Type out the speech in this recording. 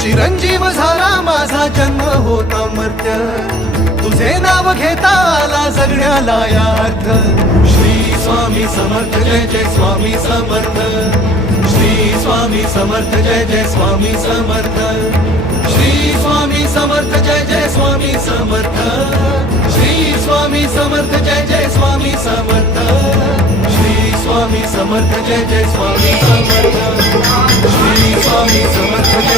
चिरंजीव झाला माझा जन्म होता मर्त्य, तुझे नाव घेता आला जगण्याला यार्थ. श्री स्वामी समर्थ जय जय स्वामी समर्थ, श्री स्वामी समर्थ जय जय स्वामी समर्थ, श्री स्वामी समर्थ जय जय स्वामी समर्थ, श्री स्वामी समर्थ जय जय स्वामी समर्थ, श्री स्वामी समर्थ जय जय स्वामी समर्थ, श्री स्वामी समर्थ